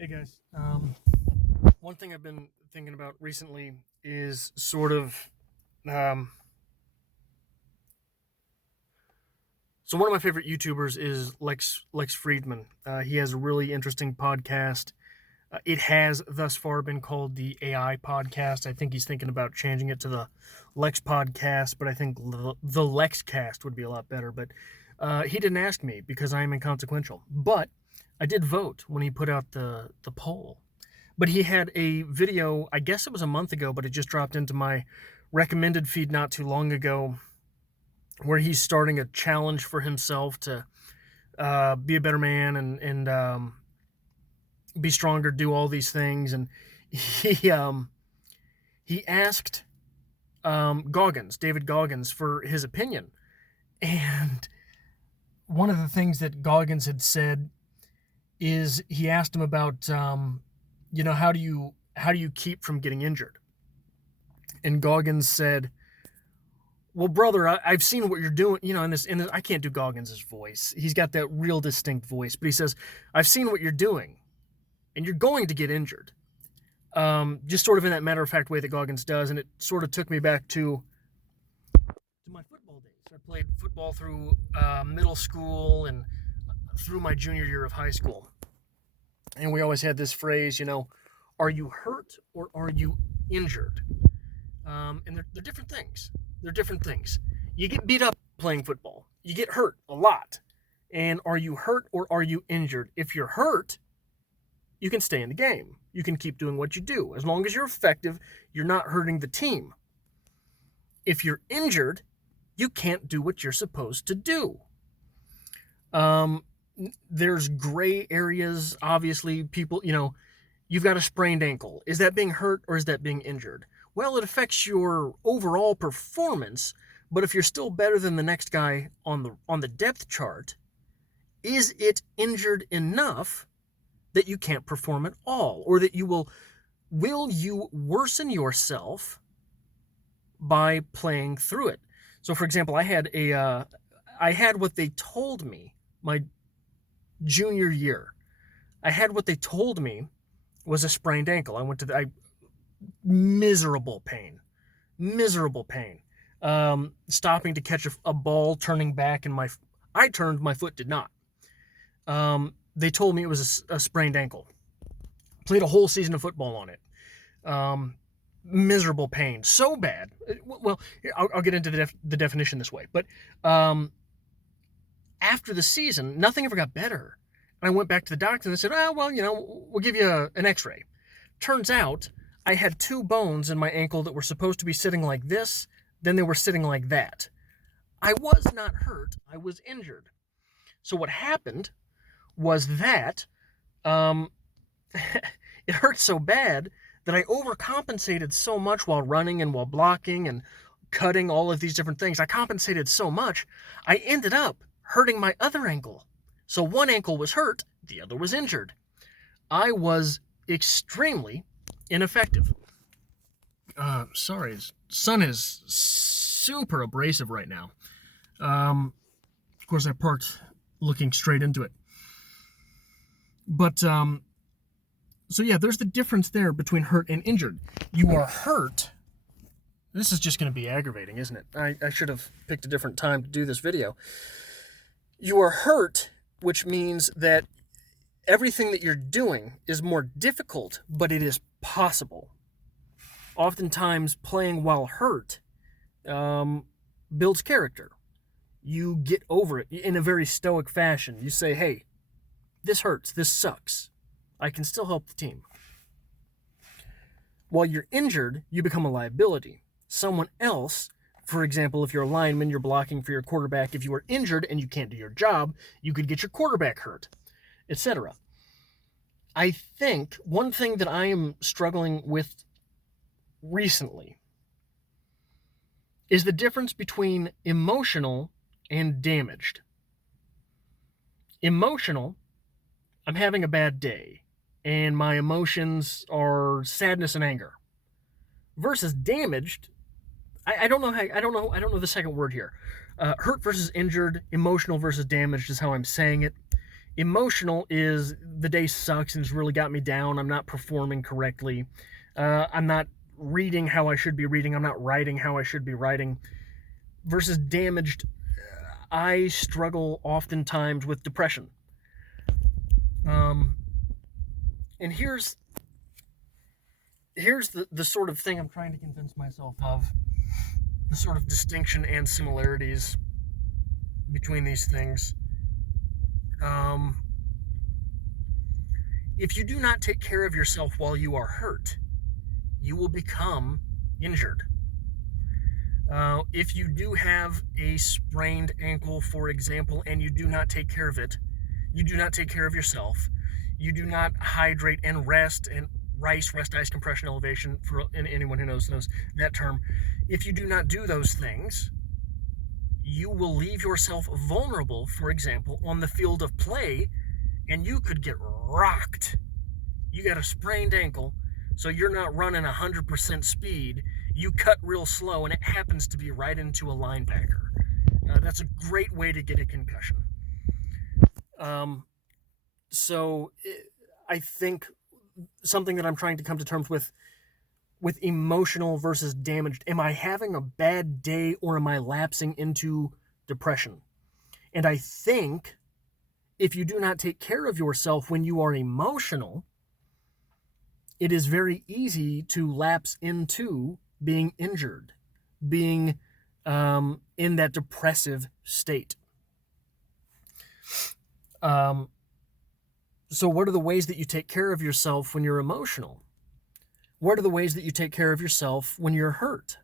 Hey guys. One thing I've been thinking about recently is um, one of my favorite YouTubers is Lex Friedman. He has a really interesting podcast. It has thus far been called the AI podcast. I think he's thinking about changing it to the Lex podcast, but I think the Lex cast would be a lot better. But he didn't ask me because I am inconsequential. But I did vote when he put out the poll. But he had a video, I guess it was a month ago, but it just dropped into my recommended feed not too long ago, where he's starting a challenge for himself to be a better man and be stronger, do all these things. And he asked David Goggins, for his opinion. And one of the things that Goggins had said is he asked him about how do you keep from getting injured? And Goggins said, "Well, brother, I've seen what you're doing. In this, I can't do Goggins' voice. He's got that real distinct voice. But he says, I've seen what you're doing, and you're going to get injured." Just sort of in that matter-of-fact way that Goggins does, and it sort of took me back to my football days. I played football through middle school and through my junior year of high school. And we always had this phrase, are you hurt or are you injured? And they're different things. They're different things. You get beat up playing football. You get hurt a lot. And are you hurt or are you injured? If you're hurt, you can stay in the game. You can keep doing what you do. As long as you're effective, you're not hurting the team. If you're injured, you can't do what you're supposed to do. There's gray areas. Obviously, people, you've got a sprained ankle. Is that being hurt or is that being injured? Well, it affects your overall performance, but if you're still better than the next guy on the depth chart, is it injured enough that you can't perform at all, or that will you worsen yourself by playing through it? So, for example, I had what they told me my junior year. I had what they told me was a sprained ankle. I went to miserable pain. Stopping to catch a ball, turning back, and I turned, my foot did not. They told me it was a sprained ankle. Played a whole season of football on it. Miserable pain, so bad. Well, I'll get into the definition this way, but after the season, nothing ever got better. And I went back to the doctor and they said, we'll give you an x-ray. Turns out I had two bones in my ankle that were supposed to be sitting like this, then they were sitting like that. I was not hurt, I was injured. So what happened was that it hurt so bad that I overcompensated so much while running and while blocking and cutting, all of these different things. I compensated so much, I ended up hurting my other ankle. So one ankle was hurt, the other was injured. I was extremely ineffective. Sorry, the sun is super abrasive right now. Of course, I parked looking straight into it. But, so yeah, there's the difference there between hurt and injured. You are hurt. This is just going to be aggravating, isn't it? I should have picked a different time to do this video. You are hurt, which means that everything that you're doing is more difficult, but it is possible. Oftentimes, playing while hurt builds character. You get over it in a very stoic fashion. You say, hey, this hurts, this sucks. I can still help the team. While you're injured, you become a liability. Someone else, for example, if you're a lineman, you're blocking for your quarterback. If you are injured and you can't do your job, you could get your quarterback hurt, etc. I think one thing that I am struggling with recently is the difference between emotional and damaged. Emotional, I'm having a bad day, and my emotions are sadness and anger. Versus damaged, I don't know the second word here. Hurt versus injured, emotional versus damaged is how I'm saying it. Emotional is the day sucks and it's really got me down. I'm not performing correctly. I'm not reading how I should be reading. I'm not writing how I should be writing. Versus damaged, I struggle oftentimes with depression. And here's the sort of thing I'm trying to convince myself of, the sort of distinction and similarities between these things. If you do not take care of yourself while you are hurt, you will become injured. If you do have a sprained ankle, for example, and you do not take care of it, you do not take care of yourself, you do not hydrate and rest, and rest, ice, compression, elevation, for anyone who knows that term. If you do not do those things, you will leave yourself vulnerable, for example, on the field of play, and you could get rocked. You got a sprained ankle, so you're not running 100% speed. You cut real slow, and it happens to be right into a linebacker. That's a great way to get a concussion. I think something that I'm trying to come to terms with emotional versus damaged. Am I having a bad day, or am I lapsing into depression? And I think if you do not take care of yourself when you are emotional, it is very easy to lapse into being injured, being in that depressive state. So what are the ways that you take care of yourself when you're emotional? What are the ways that you take care of yourself when you're hurt?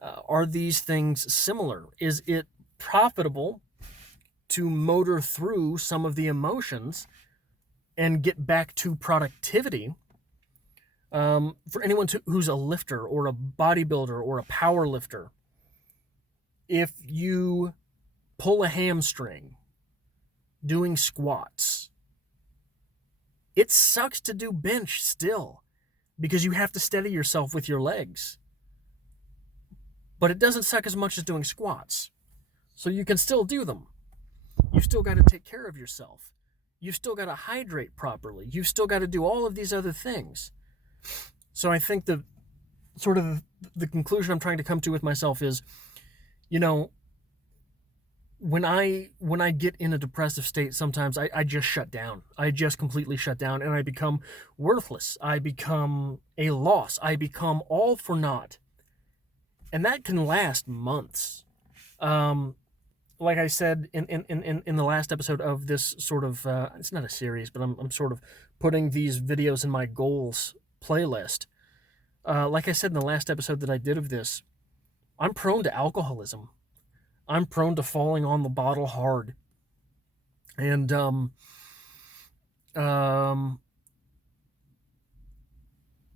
Are these things similar? Is it profitable to motor through some of the emotions and get back to productivity? For anyone who's a lifter or a bodybuilder or a power lifter, if you pull a hamstring doing squats, it sucks to do bench still, because you have to steady yourself with your legs. But it doesn't suck as much as doing squats. So you can still do them. You've still got to take care of yourself. You've still got to hydrate properly. You've still got to do all of these other things. So I think the conclusion I'm trying to come to with myself is, when I get in a depressive state, sometimes I just shut down. I just completely shut down, and I become worthless. I become a loss. I become all for naught. And that can last months. Like I said in the last episode of this sort of, it's not a series, but I'm sort of putting these videos in my goals playlist. Like I said in the last episode that I did of this, I'm prone to alcoholism. I'm prone to falling on the bottle hard. And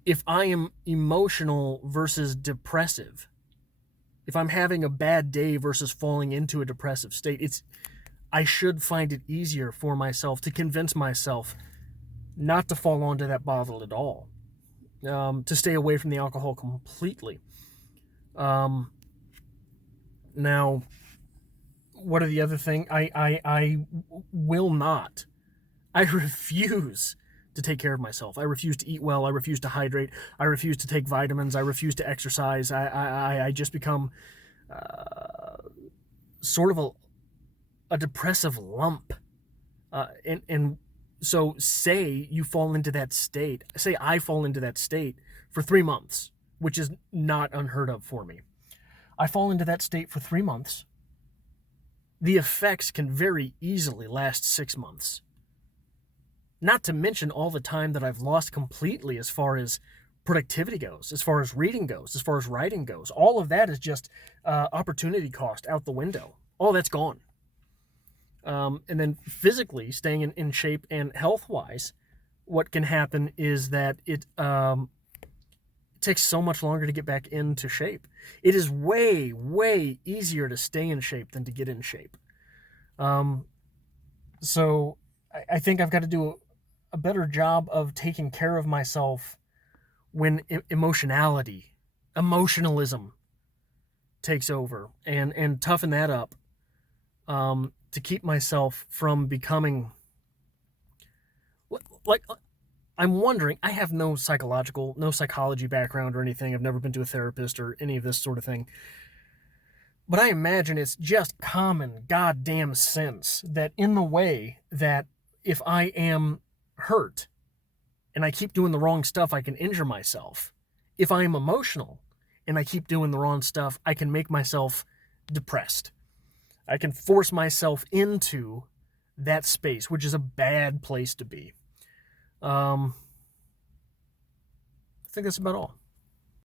if I am emotional versus depressive, if I'm having a bad day versus falling into a depressive state, I should find it easier for myself to convince myself not to fall onto that bottle at all, to stay away from the alcohol completely. Now, what are the other things? I will not. I refuse to take care of myself. I refuse to eat well. I refuse to hydrate. I refuse to take vitamins. I refuse to exercise. I just become sort of a depressive lump. And so say you fall into that state. Say I fall into that state for 3 months, which is not unheard of for me. I fall into that state for 3 months. The effects can very easily last 6 months. Not to mention all the time that I've lost completely as far as productivity goes, as far as reading goes, as far as writing goes. All of that is just opportunity cost out the window. All that's gone. And then physically, staying in shape and health-wise, what can happen is that it takes so much longer to get back into shape. It is way, way easier to stay in shape than to get in shape. So I think I've got to do a better job of taking care of myself when emotionalism takes over, and toughen that up, to keep myself from becoming like, I'm wondering, I have no psychology background or anything. I've never been to a therapist or any of this sort of thing. But I imagine it's just common goddamn sense that in the way that if I am hurt and I keep doing the wrong stuff, I can injure myself. If I am emotional and I keep doing the wrong stuff, I can make myself depressed. I can force myself into that space, which is a bad place to be. I think that's about all.